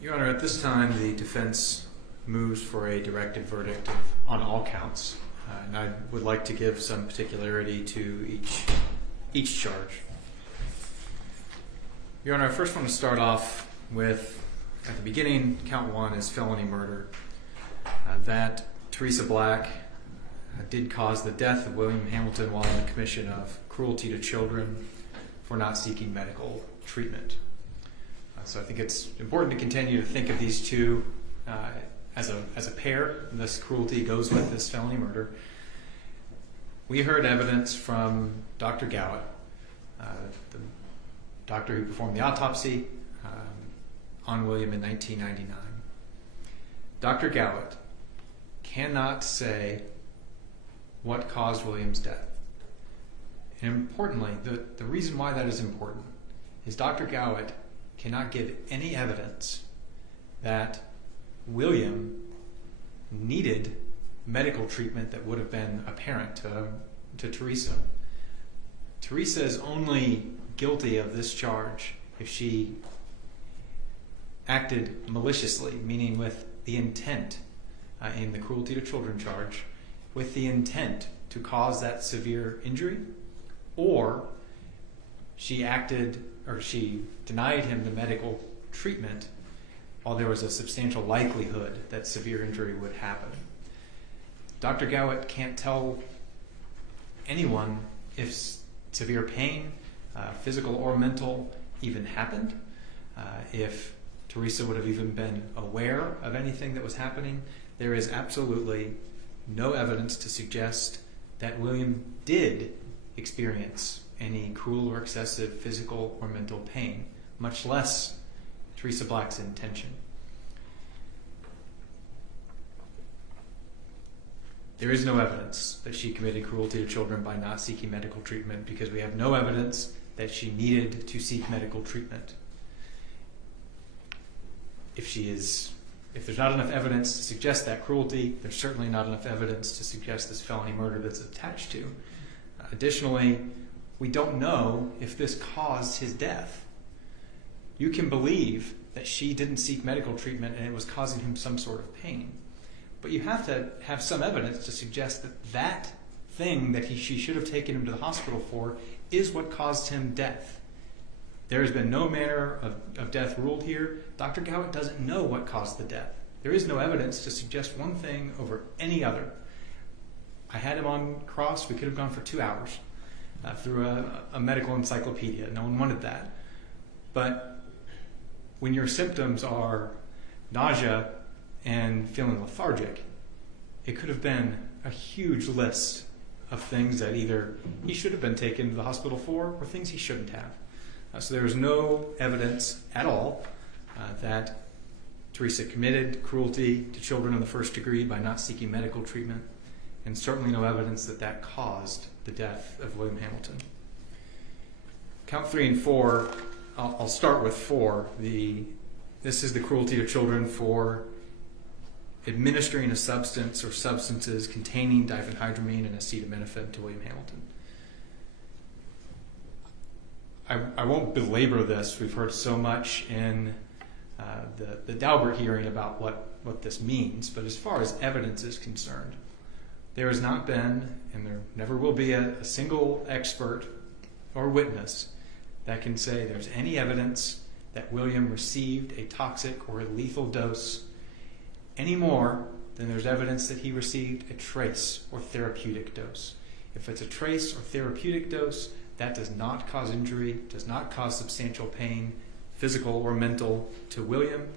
Your Honor, at this time, the defense moves for a directed verdict on all counts, and I would like to give some particularity to each charge. Your Honor, I first want to start off with, at the beginning, count 1 is felony murder. That Teresa Black did cause the death of William Hamilton while in the commission of cruelty to children for not seeking medical treatment. So I think it's important to continue to think of these two as a pair. This cruelty goes with this felony murder. We heard evidence from Dr. Gowett, the doctor who performed the autopsy on William in 1999. Dr. Gowett cannot say what caused William's death. And importantly, the reason why that is important is Dr. Gowett cannot give any evidence that William needed medical treatment that would have been apparent to Teresa. Teresa is only guilty of this charge if she acted maliciously, meaning with the intent in the cruelty to children charge, with the intent to cause that severe injury, or she denied him the medical treatment while there was a substantial likelihood that severe injury would happen. Dr. Gowett can't tell anyone if severe pain, physical or mental, even happened, if Teresa would have even been aware of anything that was happening. There is absolutely no evidence to suggest that William did experience any cruel or excessive physical or mental pain, much less Teresa Black's intention. There is no evidence that she committed cruelty to children by not seeking medical treatment, because we have no evidence that she needed to seek medical treatment. If there's not enough evidence to suggest that cruelty, there's certainly not enough evidence to suggest this felony murder that's attached to. Additionally, we don't know if this caused his death. You can believe that she didn't seek medical treatment and it was causing him some sort of pain. But you have to have some evidence to suggest that that thing that she should have taken him to the hospital for is what caused him death. There has been no manner of death ruled here. Dr. Gowett doesn't know what caused the death. There is no evidence to suggest one thing over any other. I had him on cross. We could have gone for 2 hours through a medical encyclopedia. No one wanted that. But when your symptoms are nausea and feeling lethargic, it could have been a huge list of things that either he should have been taken to the hospital for or things he shouldn't have. So there is no evidence at all that Teresa committed cruelty to children in the first degree by not seeking medical treatment, and certainly no evidence that that caused the death of William Hamilton. Count 3 and 4, I'll start with 4. This is the cruelty to children for administering a substance or substances containing diphenhydramine and acetaminophen to William Hamilton. I won't belabor this. We've heard so much in the Daubert hearing about what this means, but as far as evidence is concerned, there has not been, and there never will be, a single expert or witness that can say there's any evidence that William received a toxic or a lethal dose any more than there's evidence that he received a trace or therapeutic dose. If it's a trace or therapeutic dose, that does not cause injury, does not cause substantial pain, physical or mental, to William.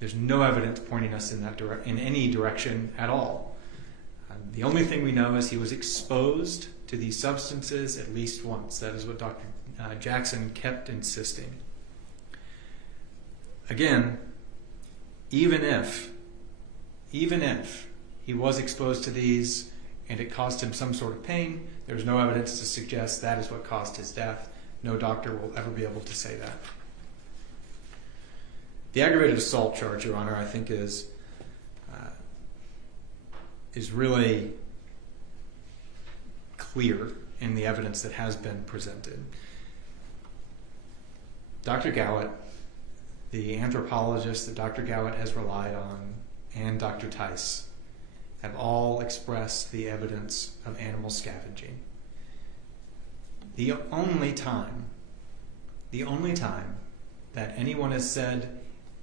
There's no evidence pointing us in any direction at all. The only thing we know is he was exposed to these substances at least once. That is what Dr. Jackson kept insisting. Again, even if he was exposed to these and it caused him some sort of pain, there's no evidence to suggest that is what caused his death. No doctor will ever be able to say that. The aggravated assault charge, Your Honor, I think is really clear in the evidence that has been presented. Dr. Gowett the anthropologist that Dr. Gowett has relied on, and Dr. Tice have all expressed the evidence of animal scavenging. The only time that anyone has said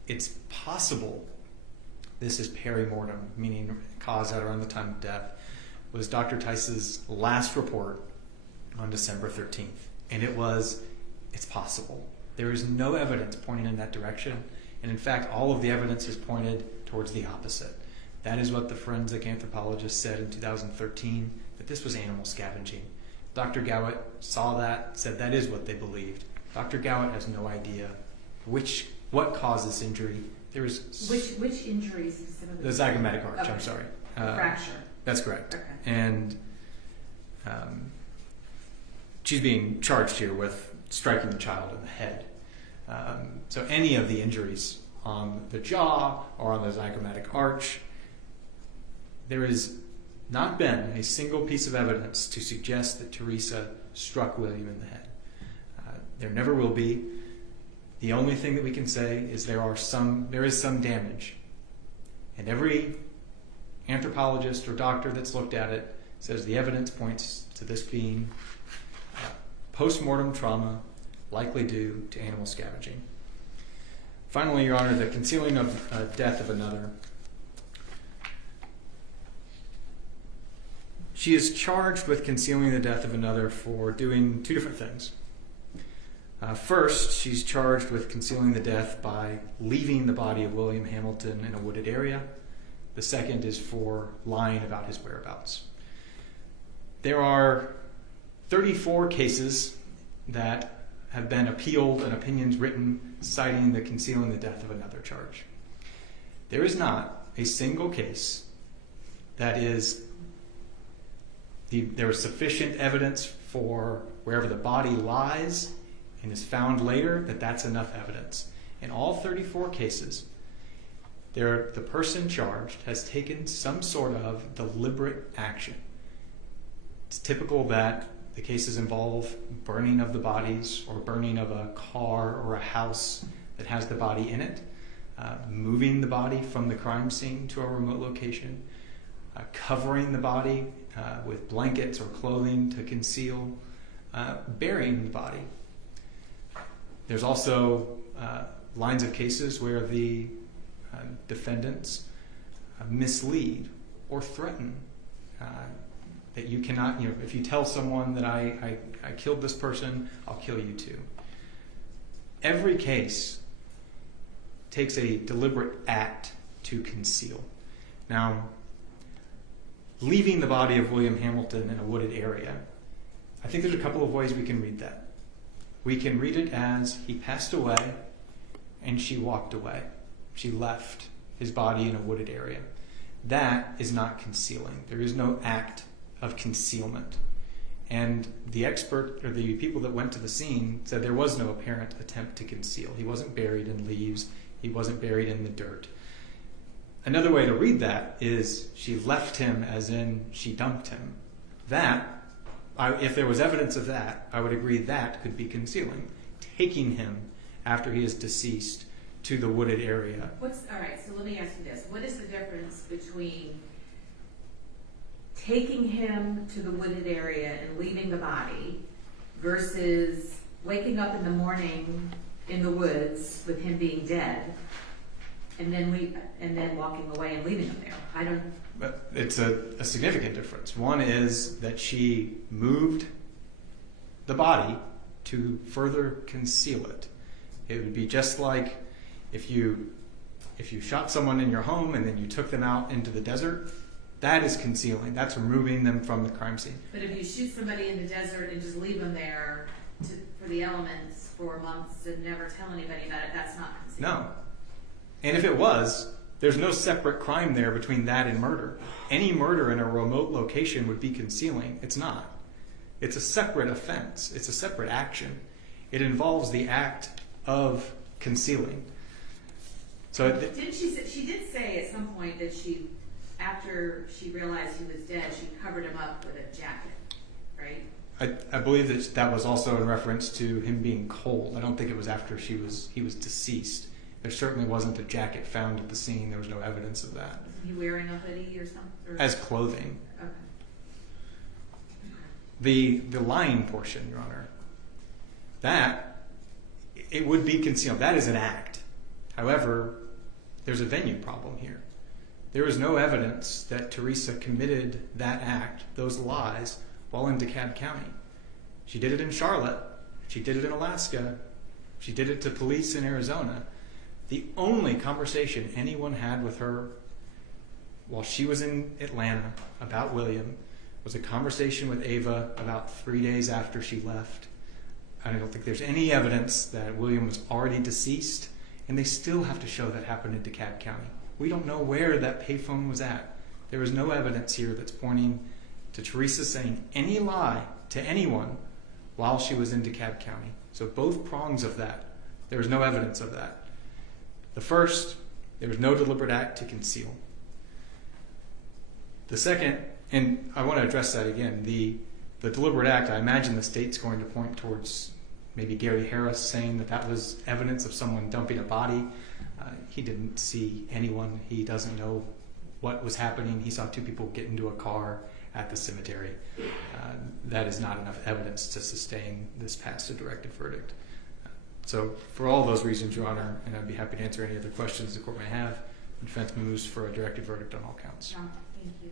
it's possible this is perimortem, meaning caused at around the time of death, was Dr. Tice's last report on December 13th. And it's possible. There is no evidence pointing in that direction. And in fact, all of the evidence has pointed towards the opposite. That is what the forensic anthropologist said in 2013, that this was animal scavenging. Dr. Gowett saw that, said that is what they believed. Dr. Gowett has no idea what caused this injury. There is which injuries specifically? The zygomatic arch. Okay. I'm sorry. Fracture. That's correct. Okay. And she's being charged here with striking the child in the head. So any of the injuries on the jaw or on the zygomatic arch, there has not been a single piece of evidence to suggest that Teresa struck William in the head. There never will be. The only thing that we can say is there is some damage. And every anthropologist or doctor that's looked at it says the evidence points to this being post-mortem trauma likely due to animal scavenging. Finally, Your Honor, the concealing of death of another. She is charged with concealing the death of another for doing two different things. First, she's charged with concealing the death by leaving the body of William Hamilton in a wooded area. The second is for lying about his whereabouts. There are 34 cases that have been appealed and opinions written citing the concealing the death of another charge. There is not a single case that there is sufficient evidence for wherever the body lies and is found later that's enough evidence. In all 34 cases, the person charged has taken some sort of deliberate action. It's typical that the cases involve burning of the bodies or burning of a car or a house that has the body in it, moving the body from the crime scene to a remote location, covering the body with blankets or clothing to conceal, burying the body. There's also lines of cases where the defendants mislead or threaten that you cannot, if you tell someone that I killed this person, I'll kill you too. Every case takes a deliberate act to conceal. Now, leaving the body of William Hamilton in a wooded area, I think there's a couple of ways we can read that. We can read it as he passed away and she walked away. She left his body in a wooded area. That is not concealing. There is no act of concealment. And the expert, or the people that went to the scene, said there was no apparent attempt to conceal. He wasn't buried in leaves. He wasn't buried in the dirt. Another way to read that is she left him as in she dumped him. If there was evidence of that, I would agree that could be concealing. Taking him after he is deceased to the wooded area. All right, so let me ask you this. What is the difference between taking him to the wooded area and leaving the body versus waking up in the morning in the woods with him being dead and then walking away and leaving him there? It's a significant difference. One is that she moved the body to further conceal it. It would be just like if you shot someone in your home and then you took them out into the desert. That is concealing. That's removing them from the crime scene. But if you shoot somebody in the desert and just leave them there for the elements for months and never tell anybody about it, that's not concealing. No. And if it was, there's no separate crime there between that and murder. Any murder in a remote location would be concealing. It's not. It's a separate offense. It's a separate action. It involves the act of concealing. So she did say at some point that after she realized he was dead, she covered him up with a jacket, right? I believe that was also in reference to him being cold. I don't think it was after he was deceased. There certainly wasn't a jacket found at the scene. There was no evidence of that. Wasn't he wearing a hoodie or something? Or? As clothing. Okay. The lying portion, Your Honor, that, it would be concealed. That is an act. However, there's a venue problem here. There is no evidence that Teresa committed that act, those lies, while in DeKalb County. She did it in Charlotte. She did it in Alaska. She did it to police in Arizona. The only conversation anyone had with her while she was in Atlanta about William was a conversation with Ava about 3 days after she left. I don't think there's any evidence that William was already deceased, and they still have to show that happened in DeKalb County. We don't know where that payphone was at. There is no evidence here that's pointing to Teresa saying any lie to anyone while she was in DeKalb County. So both prongs of that, there is no evidence of that. The first, there was no deliberate act to conceal. The second, and I want to address that again, the deliberate act, I imagine the state's going to point towards maybe Gary Harris saying that that was evidence of someone dumping a body. He didn't see anyone. He doesn't know what was happening. He saw two people get into a car at the cemetery. That is not enough evidence to sustain this past a directed verdict. So for all those reasons, Your Honor, and I'd be happy to answer any other questions the court may have, the defense moves for a directed verdict on all counts. No, thank you.